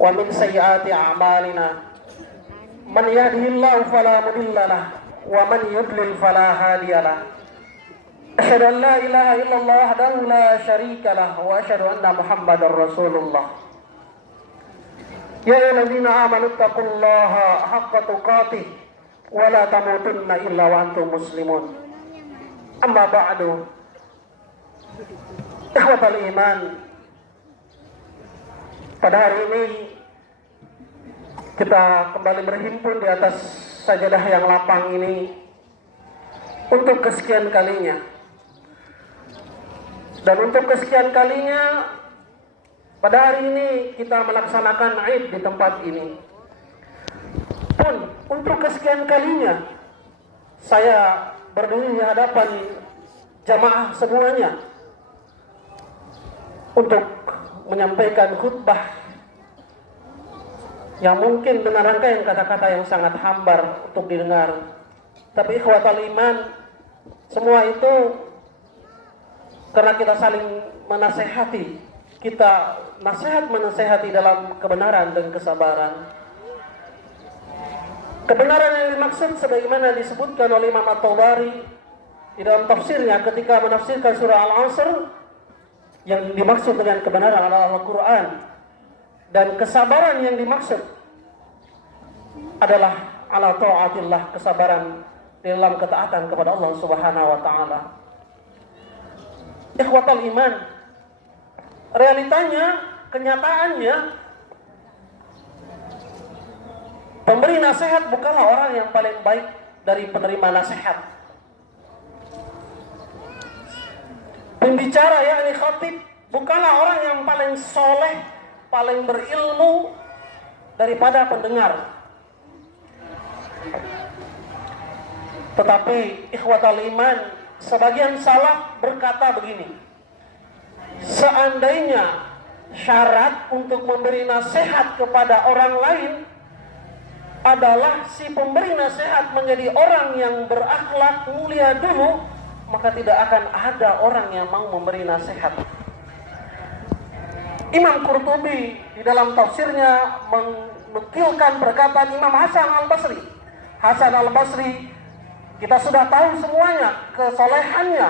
wa min sayyiati a'malina man yahdihillahu fala mudilla lahu wa man yudlil fala hadiya lahu asyhadu an la ilaha illallah wahdahu la syarika lahu wa asyhadu anna muhammadar rasulullah ya ayyuhalladzina amanu taqullaha haqqa tuqatih wa la tamutunna illa wa antum muslimun amma ba'du ikhwatal iman. Pada hari ini kita kembali berhimpun di atas sajadah yang lapang ini untuk kesekian kalinya. Dan untuk kesekian kalinya pada hari ini kita melaksanakan Id di tempat ini. Pun untuk kesekian kalinya saya berdiri di hadapan jamaah semuanya untuk menyampaikan khutbah yang mungkin dengan rangkaian kata-kata yang sangat hambar untuk didengar. Tapi ikhwatal iman, semua itu karena kita saling menasehati, kita nasihat menasehati dalam kebenaran dan kesabaran. Kebenaran yang dimaksud sebagaimana disebutkan oleh Imam At-Tabari di dalam tafsirnya ketika menafsirkan surah Al-Asr, yang dimaksud dengan kebenaran adalah Al-Quran, dan kesabaran yang dimaksud adalah ala ta'atillah, kesabaran di dalam ketaatan kepada Allah Subhanahu wa taala. Ikhwatal iman, realitanya, kenyataannya, pemberi nasihat bukanlah orang yang paling baik dari penerima nasihat. Pembicara yakni khatib bukanlah orang yang paling soleh, paling berilmu daripada pendengar. Tetapi ikhwatal iman, sebagian salaf berkata begini: seandainya syarat untuk memberi nasihat kepada orang lain adalah si pemberi nasihat menjadi orang yang berakhlak mulia dulu, maka tidak akan ada orang yang mau memberi nasihat. Imam Qurtubi di dalam tafsirnya menukilkan perkataan Imam Hasan Al-Basri. Hasan Al-Basri kita sudah tahu semuanya, kesolehannya,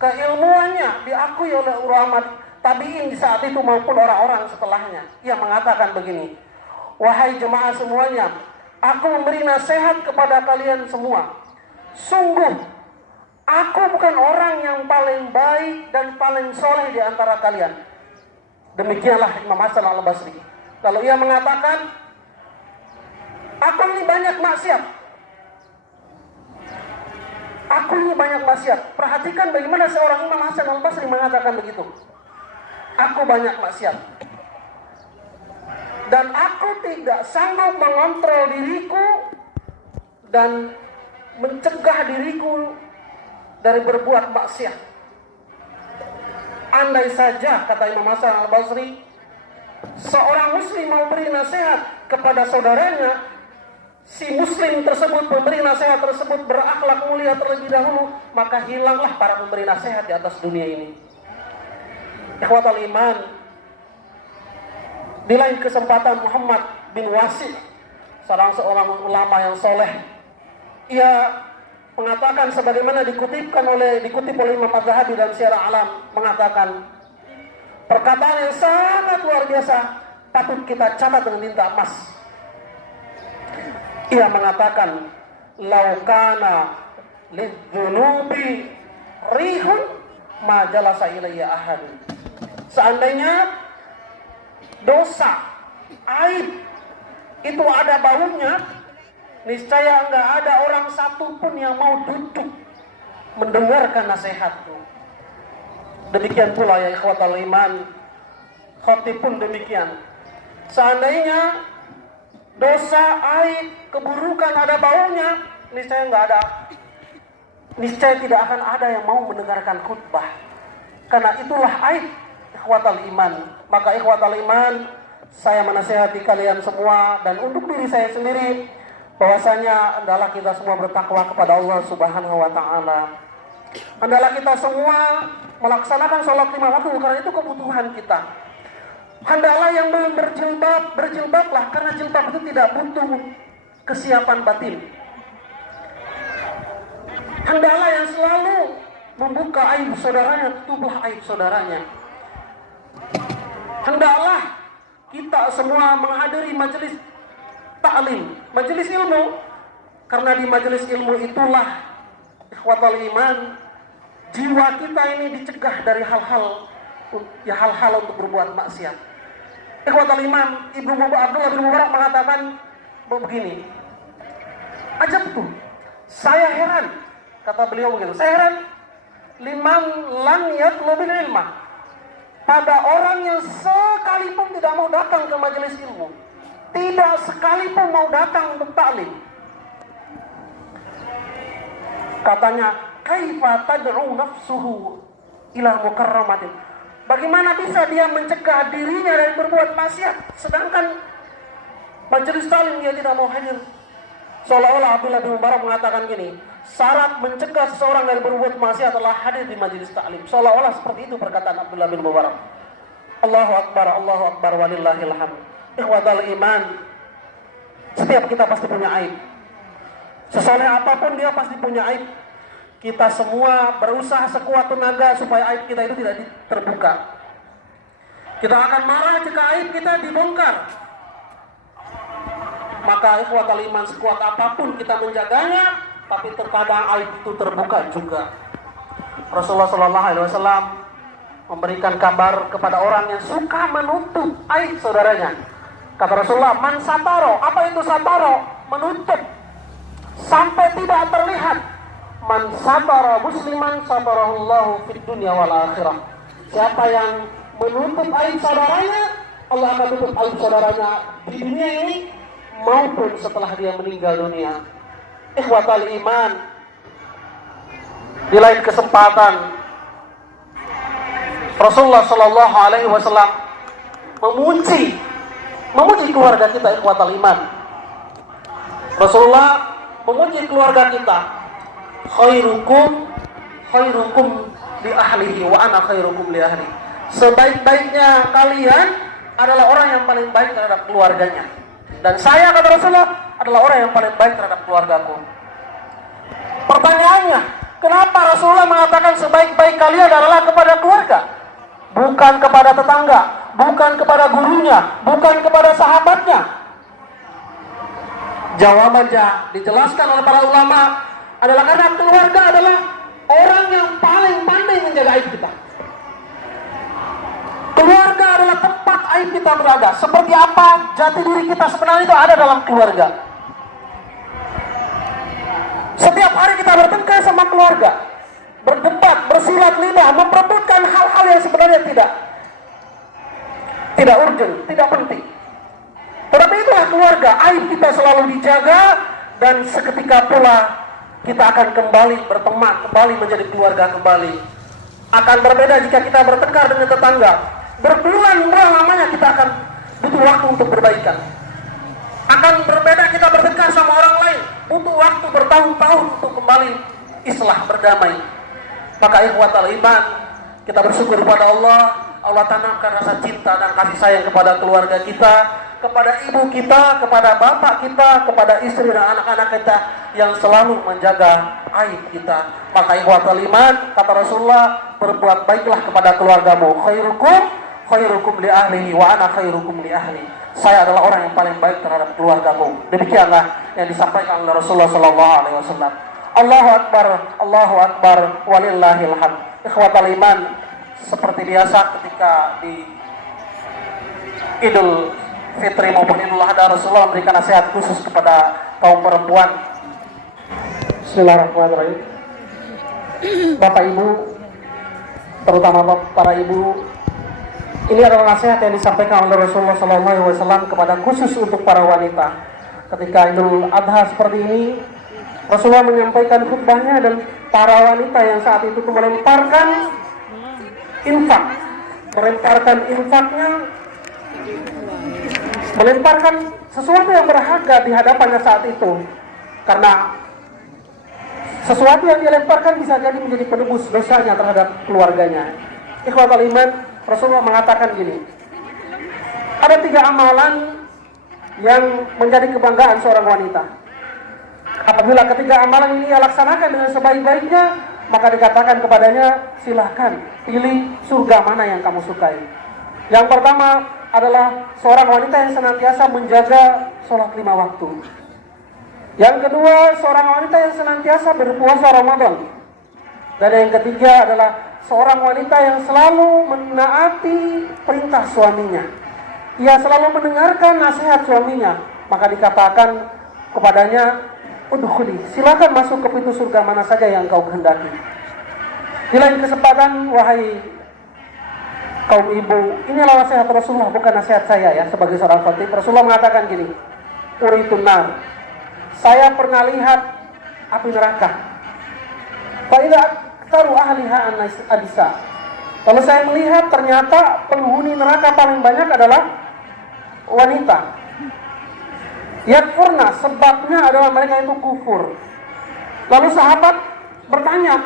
keilmuannya diakui oleh ulama tabi'in di saat itu maupun orang-orang setelahnya. Ia mengatakan begini: wahai jemaah semuanya, aku memberi nasihat kepada kalian semua. Sungguh aku bukan orang yang paling baik dan paling soleh di antara kalian. Demikianlah Imam Hasan Al-Basri. Lalu ia mengatakan, aku ini banyak maksiat. Aku ini banyak maksiat. Perhatikan bagaimana seorang Imam Hasan Al-Basri mengatakan begitu. Aku banyak maksiat. Dan aku tidak sanggup mengontrol diriku dan mencegah diriku dari berbuat maksiat. Andai saja, kata Imam Hasan Al-Basri, seorang muslim mau beri nasihat kepada saudaranya, si muslim tersebut, pemberi nasihat tersebut berakhlak mulia terlebih dahulu, maka hilanglah para pemberi nasihat di atas dunia ini. Ikhwatal iman, di lain kesempatan Muhammad bin Wasi, seorang ulama yang soleh, ia mengatakan sebagaimana dikutip oleh Imam Az-Zahabi dan Syiar Alam, mengatakan perkataan yang sangat luar biasa, patut kita catat dengan tinta emas. Ia mengatakan, laukana lidzunubi rihun ma jalasa ilayya ahad. Seandainya dosa, aib itu ada baunya, niscaya enggak ada orang satu pun yang mau duduk mendengarkan nasihatku. Demikian pula ya ikhwatal iman, khatib pun demikian. Seandainya dosa, aib, keburukan, ada baunya, niscaya nggak ada. Niscaya tidak akan ada yang mau mendengarkan khutbah. Karena itulah aib ikhwatal iman. Maka ikhwatal iman, saya menasihati kalian semua dan untuk diri saya sendiri, bahwasanya hendaklah kita semua bertakwa kepada Allah Subhanahu wa taala. Hendaklah kita semua melaksanakan sholat 5 waktu karena itu kebutuhan kita. Hendaklah yang belum berjilbab, berjilbablah karena jilbab itu tidak butuh kesiapan batin. Hendaklah yang selalu membuka aib saudaranya, tutuplah aib saudaranya. Hendaklah kita semua menghadiri majelis ta'lim, majelis ilmu, karena di majelis ilmu itulah ikhwatal iman, jiwa kita ini dicegah dari hal-hal untuk berbuat maksiat. Ikhwatal iman, Abdullah bin Mubarak mengatakan begini, ajab tuh, saya heran, kata beliau begitu, saya heran, liman lam yatlubil ilmah, pada orang yang sekalipun tidak mau datang ke majelis ilmu, tidak sekalipun mau datang untuk taklim. Katanya, kaifa tad'u nafsuhu ila mukarramatin. Bagaimana bisa dia mencegah dirinya dari berbuat maksiat, sedangkan majelis taklim dia tidak mau hadir. Seolah-olah Abdullah bin Mubarak mengatakan gini, syarat mencegah seseorang dari berbuat maksiat adalah hadir di majelis taklim. Seolah-olah seperti itu perkataan Abdullah bin Mubarak. Allahu Akbar, walillahil hamd. Ikhwatal iman, setiap kita pasti punya aib. Sesoleh apapun dia pasti punya aib. Kita semua berusaha sekuat tenaga supaya aib kita itu tidak terbuka. Kita akan marah jika aib kita dibongkar. Maka ikhwatal iman, sekuat apapun kita menjaganya, tapi terkadang aib itu terbuka juga. Rasulullah SAW memberikan kabar kepada orang yang suka menutup aib saudaranya. Kata Rasulullah, man sataro, apa itu sataro? Menutup sampai tidak terlihat. Man satara musliman satarahullahu fid dunya wal akhirah. Siapa yang menutup aib saudaranya, Allah akan tutup aib saudaranya di dunia ini maupun setelah dia meninggal dunia. Ikhwatal iman, di lain kesempatan Rasulullah Shallallahu Alaihi Wasallam memuji keluarga kita, ikhwatal iman. Rasulullah memuji keluarga kita. Khairukum li ahlihi wa ana khairukum li ahli. Sebaik-baiknya kalian adalah orang yang paling baik terhadap keluarganya. Dan saya, kata Rasulullah, adalah orang yang paling baik terhadap keluargaku. Pertanyaannya, kenapa Rasulullah mengatakan sebaik-baik kalian adalah kepada keluarga? Bukan kepada tetangga, bukan kepada gurunya, bukan kepada sahabatnya. Jawabannya dijelaskan oleh para ulama adalah karena keluarga adalah orang yang paling pandai menjaga aib kita. Keluarga adalah tempat aib kita berada. Seperti apa jati diri kita sebenarnya itu ada dalam keluarga. Setiap hari kita bertengkar sama keluarga, berdebat, bersilat lidah, memperebutkan hal-hal yang sebenarnya tidak urgent, tidak penting. Tetapi itulah keluarga, aib kita selalu dijaga dan seketika pula kita akan kembali berteman, kembali menjadi keluarga kembali. Akan berbeda jika kita bertengkar dengan tetangga. Berbulan-bulan lamanya kita akan butuh waktu untuk berbaikan. Akan berbeda kita bertengkar sama orang lain, butuh waktu bertahun-tahun untuk kembali islah, berdamai. Maka ikhwatal iman, kita bersyukur kepada Allah. Allah tanamkan rasa cinta dan kasih sayang kepada keluarga kita, kepada ibu kita, kepada bapak kita, kepada istri dan anak-anak kita yang selalu menjaga aib kita. Maka ikhwatal iman, kata Rasulullah, berbuat baiklah kepada keluargamu. Khairukum li ahlihi wa ana khairukum li ahli. Saya adalah orang yang paling baik terhadap keluargaku. Demikianlah yang disampaikan oleh Rasulullah sallallahu alaihi wasallam. Allahu akbar, walillahil hamd. Ikhwatal iman, seperti biasa ketika di Idul Fitri maupun Idul Adha, Rasulullah memberikan nasihat khusus kepada kaum perempuan. Bismillahirrahmanirrahim. Bapak Ibu, terutama para ibu, ini adalah nasihat yang disampaikan oleh Rasulullah SAW kepada khusus untuk para wanita. ketika Idul Adha seperti ini, Rasulullah menyampaikan khutbahnya dan para wanita yang saat itu melemparkan infaknya, melemparkan sesuatu yang berharga di hadapannya saat itu, karena sesuatu yang dilemparkan bisa jadi menjadi penebus dosanya terhadap keluarganya. Ikhwatul iman, Rasulullah mengatakan gini, ada 3 amalan yang menjadi kebanggaan seorang wanita. Apabila ketiga amalan ini ia laksanakan dengan sebaik-baiknya, maka dikatakan kepadanya, silahkan pilih surga mana yang kamu sukai. Yang pertama adalah seorang wanita yang senantiasa menjaga sholat 5 waktu. Yang kedua, seorang wanita yang senantiasa berpuasa Ramadan. Dan yang ketiga adalah seorang wanita yang selalu menaati perintah suaminya. Ia selalu mendengarkan nasihat suaminya. Maka dikatakan kepadanya, udkhuli, silakan masuk ke pintu surga mana saja yang kau kehendaki. Di lain kesempatan, wahai kaum ibu, inilah nasihat Rasulullah, bukan nasihat saya ya sebagai seorang khatib. Rasulullah mengatakan gini, uritun nar, saya pernah lihat api neraka. Faidah taruh ahliha anisa. Kalau saya melihat ternyata penghuni neraka paling banyak adalah wanita. Yakfurna, sebabnya adalah mereka itu kufur. Lalu sahabat bertanya,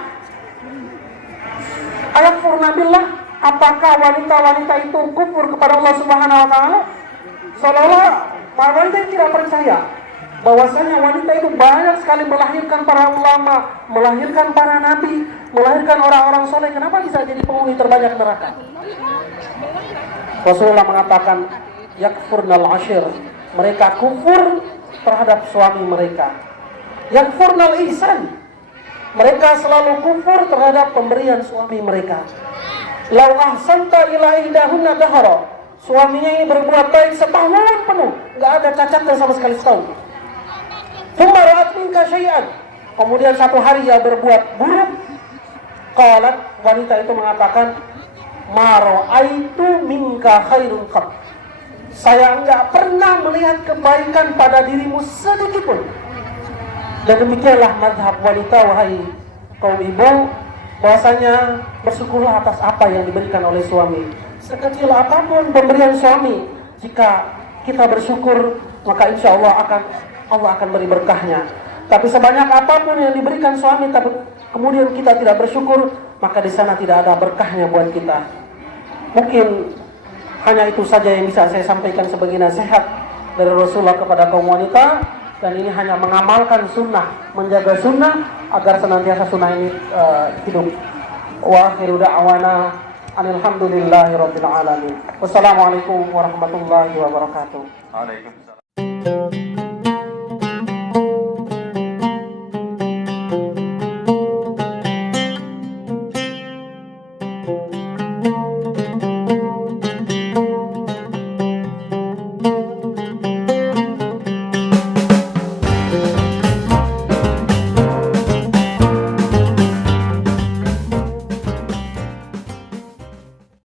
ayakfurna billah, apakah wanita-wanita itu kufur kepada Allah Subhanahu wa taala? Seolah-olah para wanita yang tidak percaya bahwasanya wanita itu banyak sekali melahirkan para ulama, melahirkan para nabi, melahirkan orang-orang soleh. Kenapa bisa jadi penghuni terbanyak neraka? Rasulullah mengatakan, yakfurnal ashir, mereka kufur terhadap suami mereka. Yakfurnal ihsan, mereka selalu kufur terhadap pemberian suami mereka. Lau ahsanta ila ihdahunna dahara, suaminya ini berbuat baik setahun penuh, nggak ada cacatnya sama sekali setahun. Thumma ra'at minka syai'an, kemudian satu hari ia berbuat buruk. Qalat, wanita itu mengatakan, ma ra'aitu minka khairun qat, saya enggak pernah melihat kebaikan pada dirimu sedikit pun. Dan demikianlah mazhab wanita, wahai kaum ibu, bahwasanya bersyukurlah atas apa yang diberikan oleh suami. Sekecil apapun pemberian suami, jika kita bersyukur, maka insya Allah akan beri berkahnya. Tapi sebanyak apapun yang diberikan suami, tapi kemudian kita tidak bersyukur, maka di sana tidak ada berkahnya buat kita. Mungkin hanya itu saja yang bisa saya sampaikan sebagai nasihat dari Rasulullah kepada kaum wanita, dan ini hanya mengamalkan sunnah, menjaga sunnah agar senantiasa sunnah ini hidup. Wa akhiru da'wana alhamdulillahirabbil alamin. Wassalamualaikum warahmatullahi wabarakatuh. Waalaikumsalam.